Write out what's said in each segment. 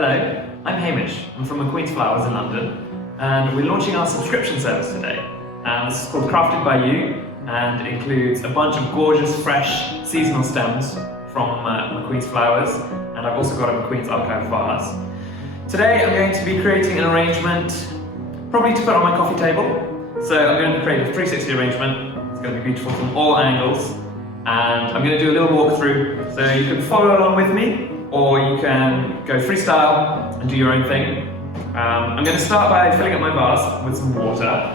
Hello, I'm Hamish. I'm from McQueens Flowers in London, and we're launching our subscription service today. This is called Crafted by You, and it includes a bunch of gorgeous, fresh, seasonal stems from McQueens Flowers, and I've also got a McQueens archive vase. Today I'm going to be creating an arrangement, probably to put on my coffee table. So I'm going to create a 360 arrangement. It's going to be beautiful from all angles, and I'm going to do a little walkthrough, so you can follow along with me, or you can go freestyle and do your own thing. I'm going to start by filling up my vase with some water.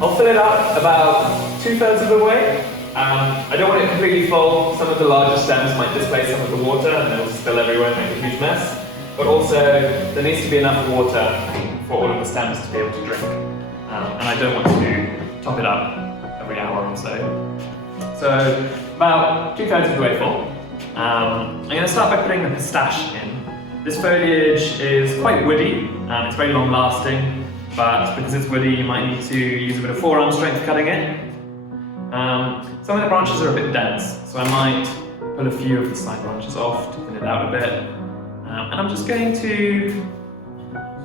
I'll fill it up about 2/3 of the way. I don't want it completely full. Some of the larger stems might displace some of the water and they'll spill everywhere and make a huge mess. But also, there needs to be enough water for all of the stems to be able to drink. And I don't want to top it up every hour or so. So, about 2/3 of the way full. I'm going to start by putting the pistache in. This foliage is quite woody, it's very long lasting, but because it's woody you might need to use a bit of forearm strength cutting it. Some of the branches are a bit dense, so I might pull a few of the side branches off to thin it out a bit. And I'm just going to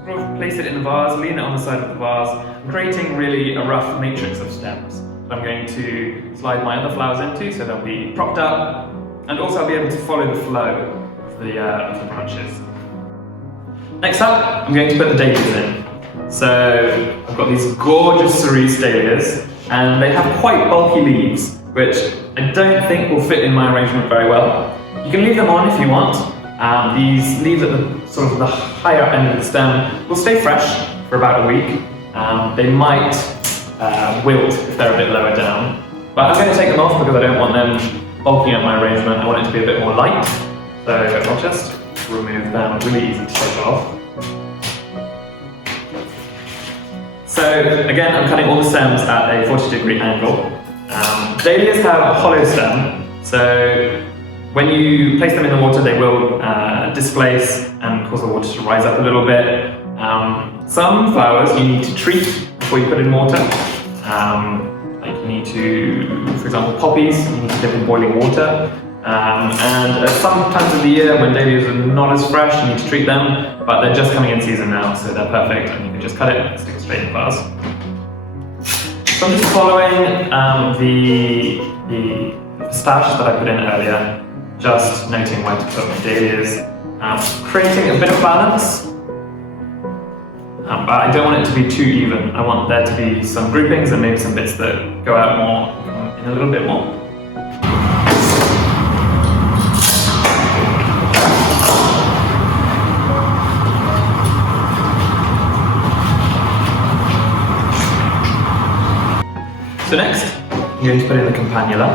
sort of place it in the vase, lean it on the side of the vase. I'm creating really a rough matrix of stems that I'm going to slide my other flowers into, so they'll be propped up. And also I'll be able to follow the flow of the branches. Next up, I'm going to put the dahlias in. So I've got these gorgeous cerise dahlias, and they have quite bulky leaves, which I don't think will fit in my arrangement very well. You can leave them on if you want. These leaves at the sort of the higher end of the stem will stay fresh for about a week. They might wilt if they're a bit lower down. But I'm going to take them off because I don't want them bulking up my arrangement. I want it to be a bit more light, so I'll just remove them. Really easy to take off. So again, I'm cutting all the stems at a 40-degree angle. Dahlias have a hollow stem, so when you place them in the water they will displace and cause the water to rise up a little bit. Some flowers you need to treat before you put in water. Like you need to, for example, poppies, you need to dip in boiling water. And at some times of the year when dahlias are not as fresh, you need to treat them, but they're just coming in season now, so they're perfect, and you can just cut it and stick it straight in the vase. So I'm just following the pistache that I put in earlier, just noting where to put my dahlias, creating a bit of balance. But I don't want it to be too even. I want there to be some groupings and maybe some bits that go out more, in a little bit more. So next, I'm going to put in the campanula.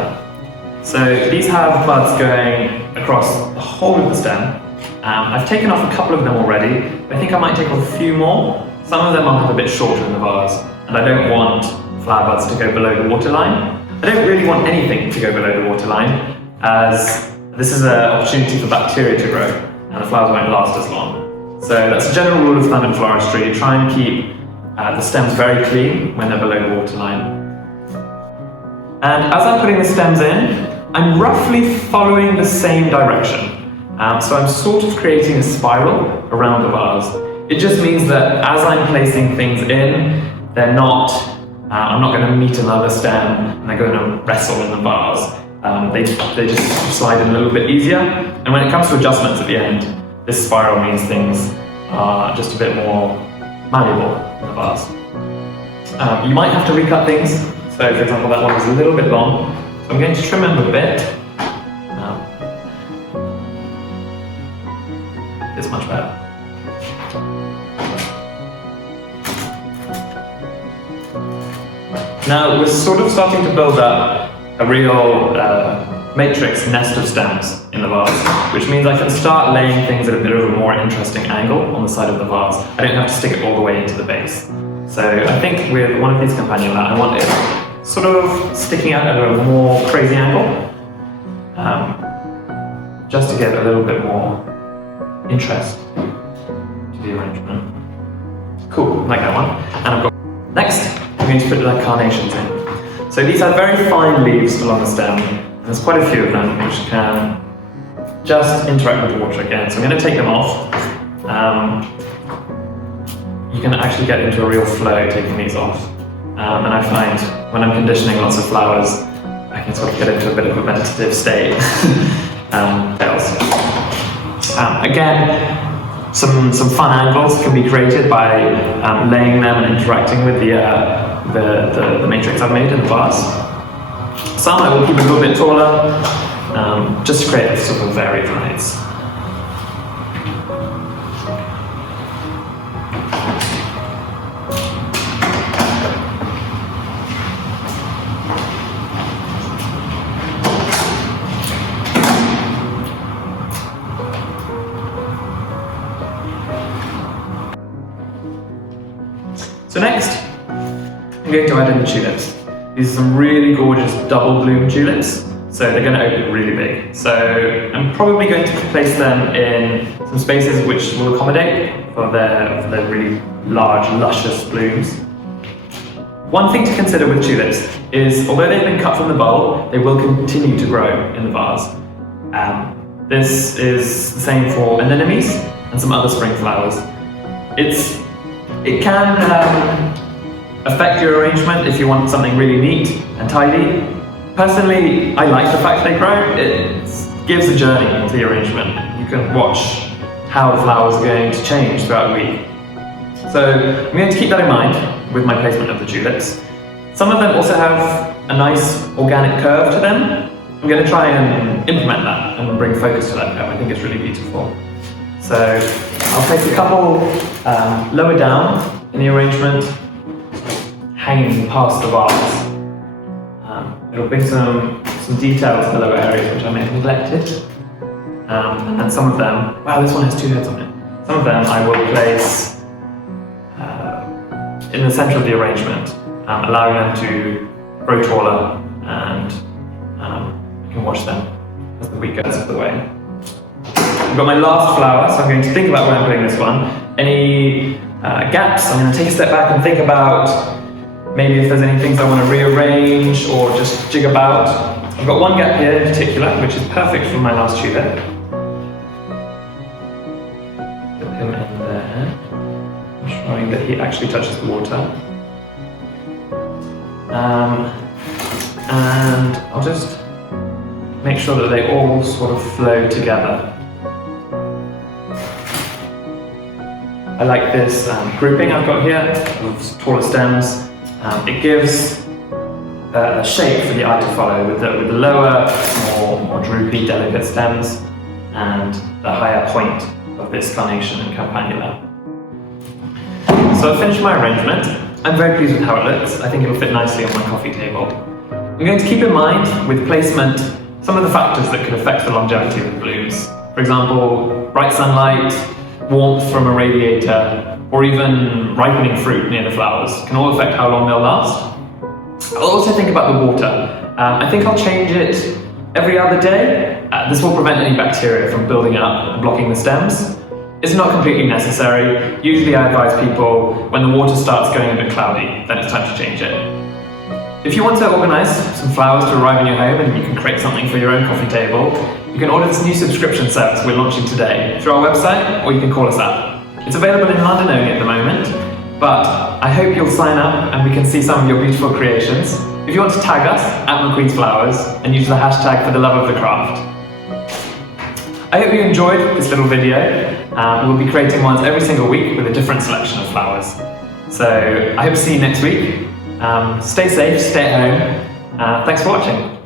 So these have buds going across the whole of the stem. I've taken off a couple of them already. I think I might take off a few more. Some of them I'll have a bit shorter in the vase, and I don't want flower buds to go below the waterline. I don't really want anything to go below the waterline, as this is an opportunity for bacteria to grow, and the flowers won't last as long. So that's a general rule of thumb in floristry. Try and keep the stems very clean when they're below the waterline. And as I'm putting the stems in, I'm roughly following the same direction. So I'm sort of creating a spiral around the vase. It just means that as I'm placing things in, I'm not going to meet another stem and they're going to wrestle in the vase. They just slide in a little bit easier. And when it comes to adjustments at the end, this spiral means things are just a bit more malleable in the vase. You might have to recut things. So for example, that one is a little bit long. So I'm going to trim them a bit. This much better. Now we're sort of starting to build up a real matrix nest of stems in the vase, which means I can start laying things at a bit of a more interesting angle on the side of the vase. I don't have to stick it all the way into the base. So I think with one of these campanula, I want it sort of sticking out at a more crazy angle, just to get a little bit more interest to the arrangement. Cool, like that one. And I've got next, I'm going to put the carnations in. So these have very fine leaves along the stem, and there's quite a few of them which can just interact with the water again. So I'm going to take them off. You can actually get into a real flow taking these off. And I find when I'm conditioning lots of flowers, I can sort of get into a bit of a meditative state. Again, some fun angles can be created by laying them and interacting with the matrix I've made in the vase. Some I will keep a little bit taller, just to create a sort of varied heights. So next, I'm going to add in the tulips. These are some really gorgeous double bloom tulips, so they're going to open really big. So I'm probably going to place them in some spaces which will accommodate for their really large, luscious blooms. One thing to consider with tulips is, although they've been cut from the bulb, they will continue to grow in the vase. This is the same for anemones and some other spring flowers. It can affect your arrangement if you want something really neat and tidy. Personally, I like the fact they grow. It gives a journey to the arrangement. You can watch how the flowers are going to change throughout the week. So I'm going to keep that in mind with my placement of the tulips. Some of them also have a nice organic curve to them. I'm going to try and implement that and bring focus to that curve. I think it's really beautiful. So I'll place a couple lower down in the arrangement, hanging past the vase. It'll bring some detail to the lower areas which I may have neglected. And some of them, wow, this one has two heads on it. Some of them I will place in the centre of the arrangement, allowing them to grow taller, and you can watch them as the week goes the way. I've got my last flower, so I'm going to think about where I'm putting this one. Any gaps, I'm going to take a step back and think about maybe if there's any things I want to rearrange or just jig about. I've got one gap here in particular, which is perfect for my last tulip. Put him in there, ensuring that he actually touches the water. And I'll just make sure that they all sort of flow together. I like this grouping I've got here of taller stems. It gives a shape for the eye to follow with the lower, more droopy, delicate stems and the higher point of this carnation and campanula. So I've finished my arrangement. I'm very pleased with how it looks. I think it'll fit nicely on my coffee table. I'm going to keep in mind with placement some of the factors that could affect the longevity of the blooms. For example, bright sunlight, warmth from a radiator, or even ripening fruit near the flowers can all affect how long they'll last. I'll also think about the water. I think I'll change it every other day. This will prevent any bacteria from building up and blocking the stems. It's not completely necessary. Usually I advise people when the water starts going a bit cloudy, then it's time to change it. If you want to organise some flowers to arrive in your home and you can create something for your own coffee table, you can order this new subscription service we're launching today through our website, or you can call us up. It's available in London only at the moment, but I hope you'll sign up and we can see some of your beautiful creations. If you want to tag us at McQueens Flowers and use the hashtag for the love of the craft. I hope you enjoyed this little video. We'll be creating ones every single week with a different selection of flowers. So I hope to see you next week. Stay safe, stay at home. Thanks for watching.